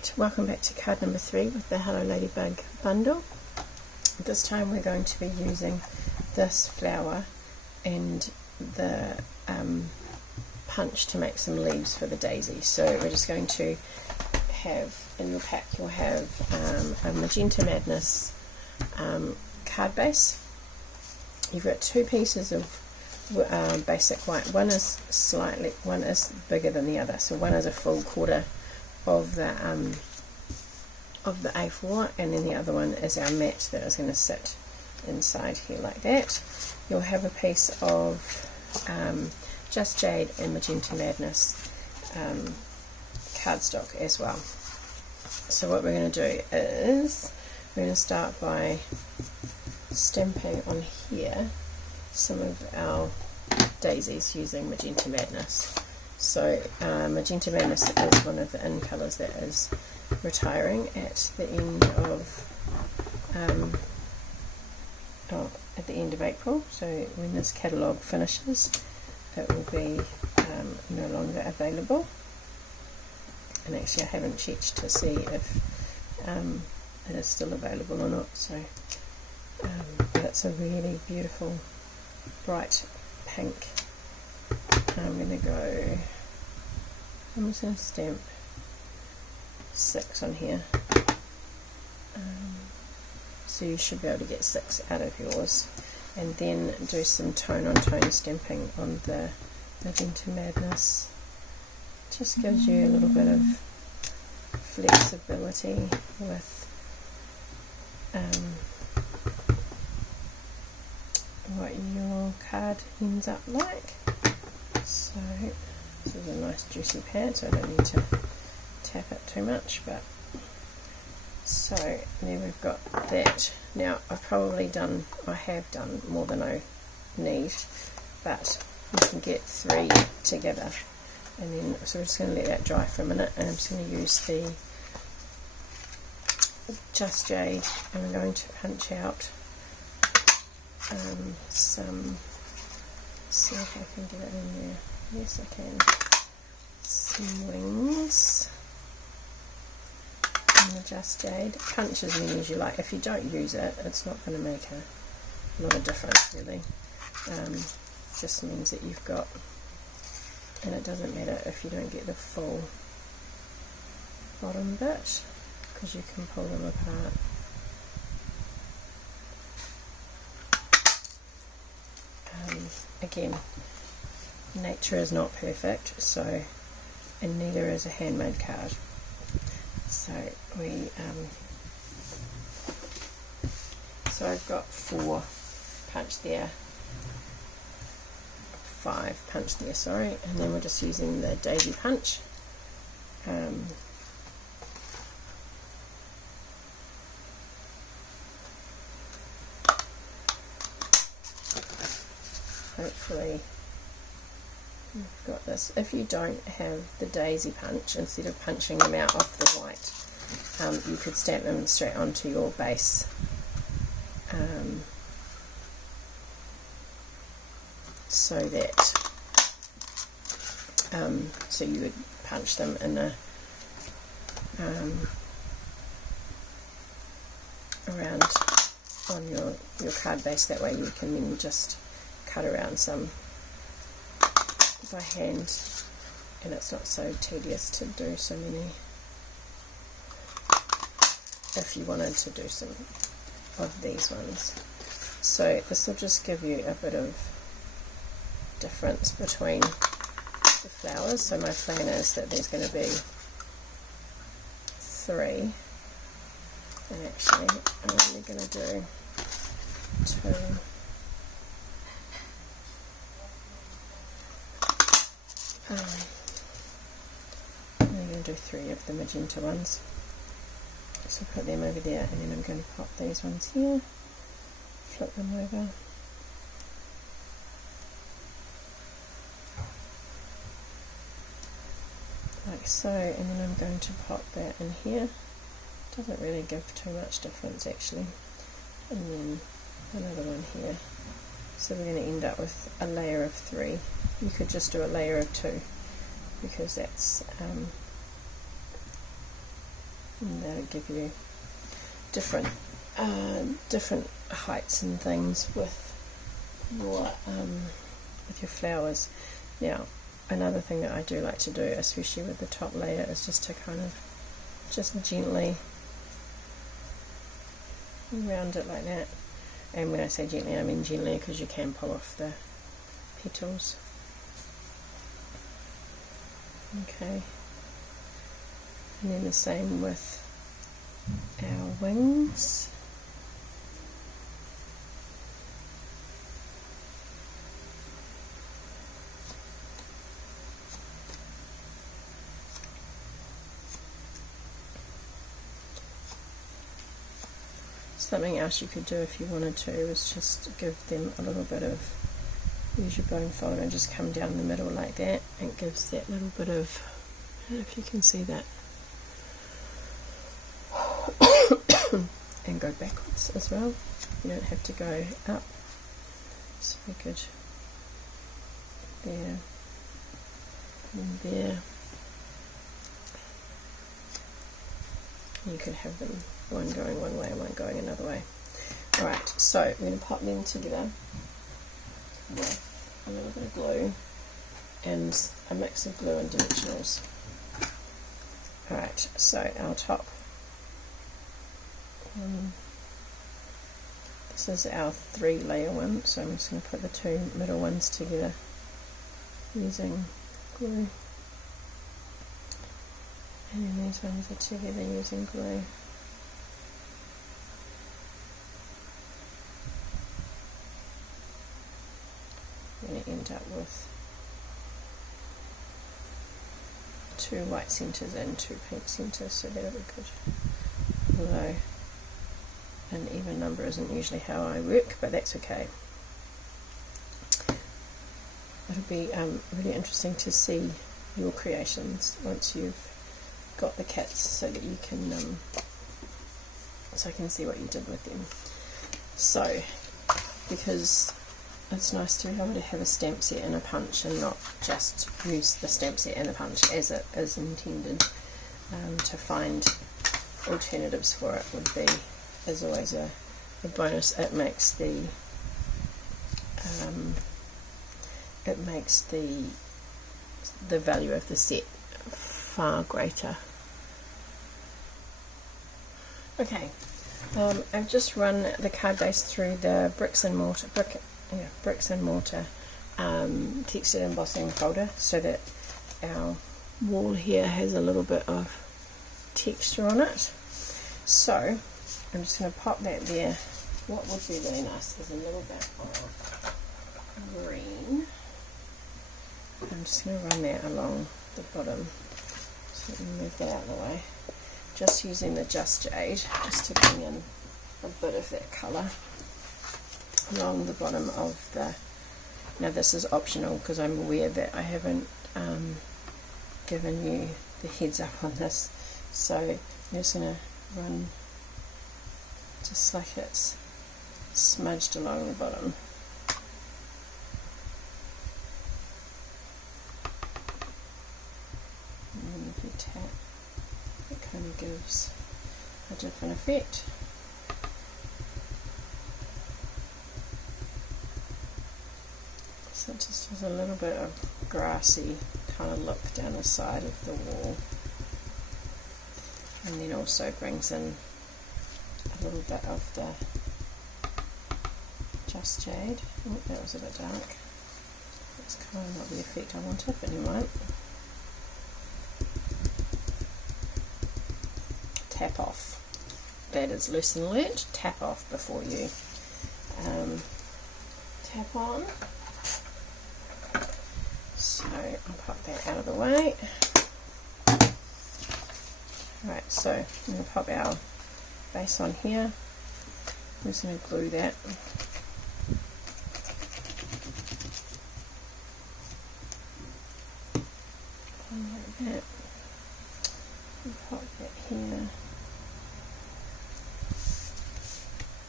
Right, welcome back to card number 3 with the Hello Ladybug bundle. This time we're going to be using this flower and the punch to make some leaves for the daisy. So we're just going to have, in your pack you'll have a Magenta Madness card base. You've got 2 pieces of basic white. One is bigger than the other, so one is a full quarter of the A4, and then the other one is our mat that is going to sit inside here like that. You'll have a piece of Just Jade and Magenta Madness cardstock as well. So what we're going to do is we're going to start by stamping on here some of our daisies using Magenta Madness. So Magenta Madness is one of the in colours that is retiring at the end of April. So when this catalogue finishes, it will be no longer available. And actually, I haven't checked to see if it is still available or not. So, but it's a really beautiful, bright pink. I'm just going to stamp 6 on here, so you should be able to get 6 out of yours, and then do some tone on tone stamping on the Magenta Madness. Just gives you a little bit of flexibility with what your card ends up like. So this is a nice juicy pad, so I don't need to tap it too much. But so there we've got that. Now I have done more than I need, but you can get 3 together, and then so we're just going to let that dry for a minute, and I'm just going to use the Just Jade, and I'm going to punch out some. See if I can get it in there. Yes, I can. Some wings and the Just Jade. Punch as many as you like. If you don't use it, it's not going to make a lot of difference really. Just means that you've got, and it doesn't matter if you don't get the full bottom bit, because you can pull them apart. Again, nature is not perfect, so, and neither is a handmade card. So so I've got 4 punched there, 5 punched there, sorry, and then we're just using the daisy punch. Hopefully you've got this. If you don't have the daisy punch, instead of punching them out off the white, you could stamp them straight onto your base. So that so you would punch them in a around on your card base. That way you can then just cut around some by hand, and it's not so tedious to do so many if you wanted to do some of these ones. So this will just give you a bit of difference between the flowers. So my plan is that there's going to be 3, and actually I'm only going to do 2. I'm going to do 3 of the magenta ones, so put them over there, and then I'm going to pop these ones here, flip them over, like so, and then I'm going to pop that in here. Doesn't really give too much difference actually, and then another one here. So we're going to end up with a layer of 3. You could just do a layer of 2, because that's and that'll give you different heights and things with your flowers. Now, another thing that I do like to do, especially with the top layer, is just to kind of just gently round it like that. And when I say gently, I mean gently, because you can pull off the petals. Okay, and then the same with our wings. Something else you could do if you wanted to is just give them a little bit of, use your bone folder and just come down the middle like that. It gives that little bit of, I don't know if you can see that, and go backwards as well. You don't have to go up. So we could there and there. You could have them one going one way and one going another way. Alright, so we're going to pop them together with a little bit of glue and a mix of glue and dimensionals. Alright, so our top, this is our 3-layer one, so I'm just going to put the 2 middle ones together using glue. And then these ones are together using glue. We're going to end up with 2 white centres and 2 pink centres, so that'll be good. Although an even number isn't usually how I work, but that's okay. It'll be really interesting to see your creations once you've got the kits, so that you can so I can see what you did with them. So, because it's nice to be able to have a stamp set and a punch and not just use the stamp set and a punch as it is intended. To find alternatives for it is always a bonus. It makes the value of the set far greater. Okay, I've just run the card base through the bricks and mortar textured embossing folder, so that our wall here has a little bit of texture on it. So I'm just going to pop that there. What would be really nice is a little bit of green. I'm just going to run that along the bottom. So let me move that out of the way. Just using the Just Jade, just to bring in a bit of that colour along the bottom of the. Now this is optional because I'm aware that I haven't given you the heads up on this. So I'm just going to run just like it's smudged along the bottom. Kind of gives a different effect. So it just has a little bit of grassy kind of look down the side of the wall, and then also brings in a little bit of the Just Jade. Oh, that was a bit dark. That's kind of not the effect I wanted, but never mind. Tap off. That is lesson learnt. Tap off before you tap on. So I'll pop that out of the way. Right, so I'm going to pop our base on here. I'm just going to glue that. Like that. And pop that here.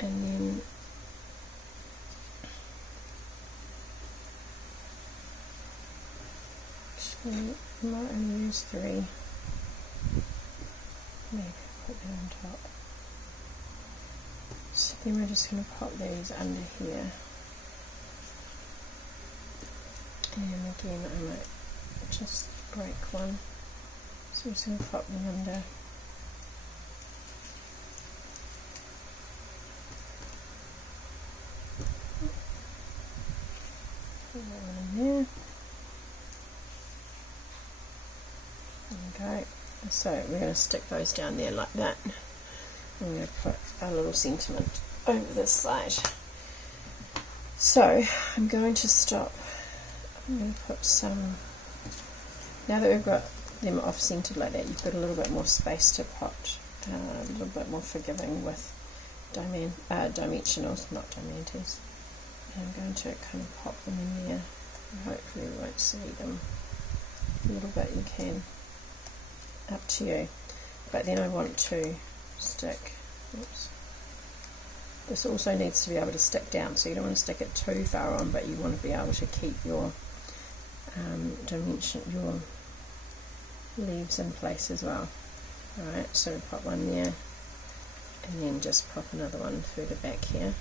And then actually I might only use 3. Maybe put that on top. So then we're just going to pop these under here. And again, I might just break one. So I'm just going to pop them under. Put that one in there. Okay, so we're going to stick those down there like that. I'm going to put a little sentiment over this side. So I'm going to stop. I'm going to put some, now that we've got them off centered like that, you've got a little bit more space to put, a little bit more forgiving with dimensionals, not diameters. And I'm going to kind of pop them in there. Hopefully we won't see them. A little bit you can, up to you. But then I want to stick, oops. This also needs to be able to stick down, so you don't want to stick it too far on, but you want to be able to keep your dimension, your leaves in place as well. Alright, so pop one there, and then just pop another one through the back here,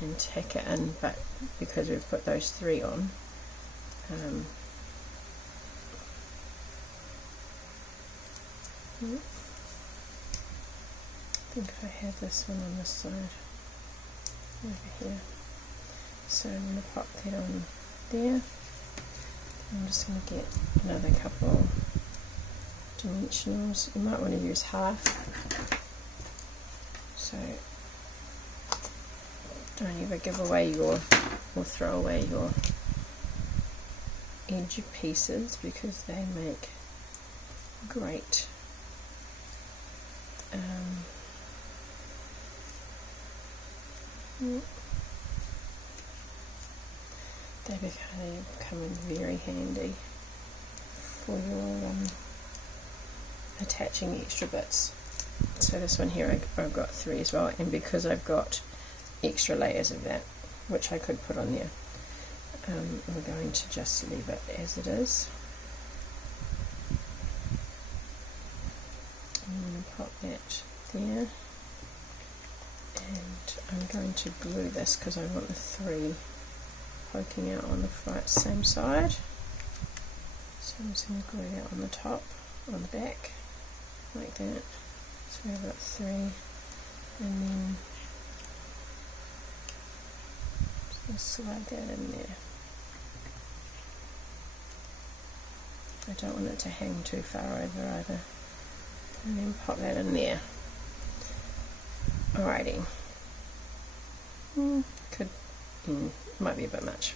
and tack it in, but because we've put those three on, I think I have this one on this side, over here. So I'm going to pop that on there. I'm just going to get another couple dimensionals. You might want to use half, so don't ever give away your, or throw away your edge pieces, because they make great they become very handy for your attaching extra bits. So this one here I've got three as well, and because I've got extra layers of that, which I could put on there, we're going to just leave it as it is. I'm going to pop that there, and I'm going to glue this because I want the three poking out on the right same side. So I'm just going to glue that on the top, on the back, like that. So we've got three, and then just going to slide that in there. I don't want it to hang too far over either. And then pop that in there. Alrighty. Might be a bit much.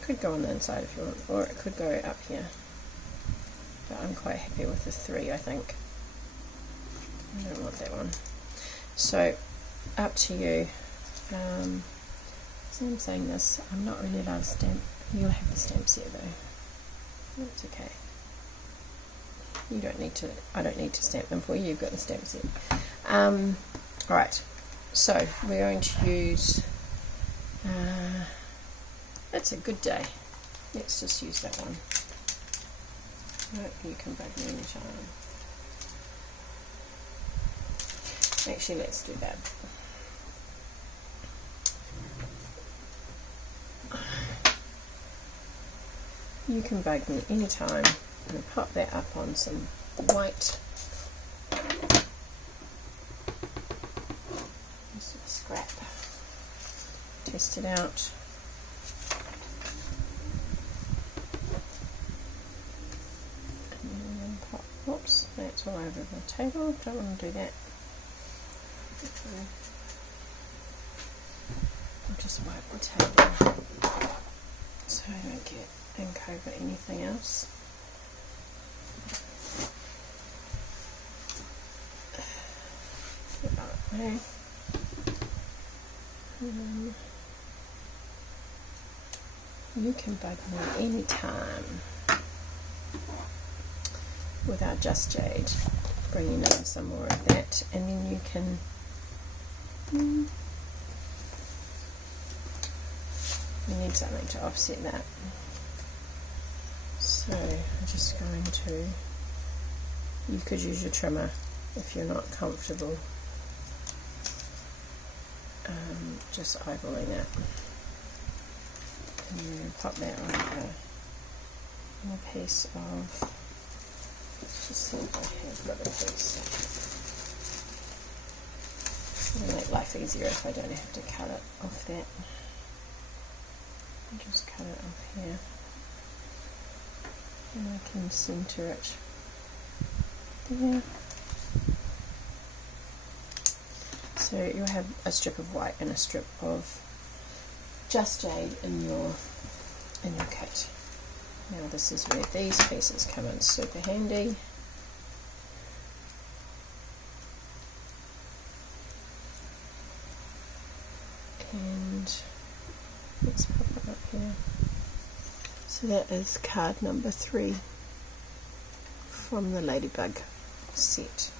Could go on the inside if you want, or it could go up here. But I'm quite happy with the three, I think. I don't want that one. So, up to you. So I'm saying this, I'm not really allowed to stamp. You'll have the stamps here though. That's okay. You don't need to, I don't need to stamp them for you, you've got the stamps here. Alright, so we're going to use, it's a good day. Let's just use that one. No, you can bug me anytime. Actually, let's do that. You can bug me anytime. I'm going to pop that up on some white. This is a scrap. Test it out. And then pop, whoops, that's all over the table. Don't want to do that. I'll just wipe the table so I don't get ink over anything else. Get that way. You can bug me anytime with our Just Jade. Bringing in some more of that, and then you can you need something to offset that. So I'm just going to You could use your trimmer if you're not comfortable just eyeballing it. And then pop that on a piece of, let's just see if I have got a piece. It'll make life easier if I don't have to cut it off that. I'll just cut it off here. And I can center it there. So you'll have a strip of white and a strip of just jade in your kit. Now this is where these pieces come in super handy. And let's pop it up here. So that is card number 3 from the Ladybug set.